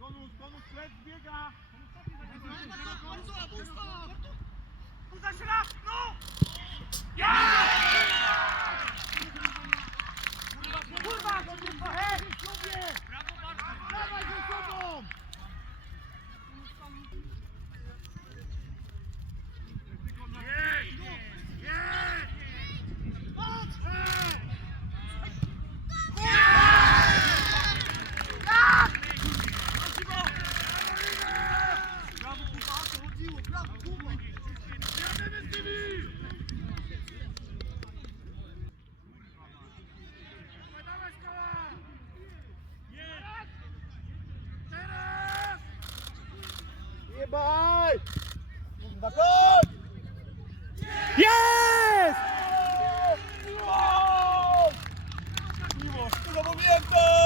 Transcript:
Konus, konus, lec, biega! Trzymaj! Na koń! Jest! Miłość, to mówiłem!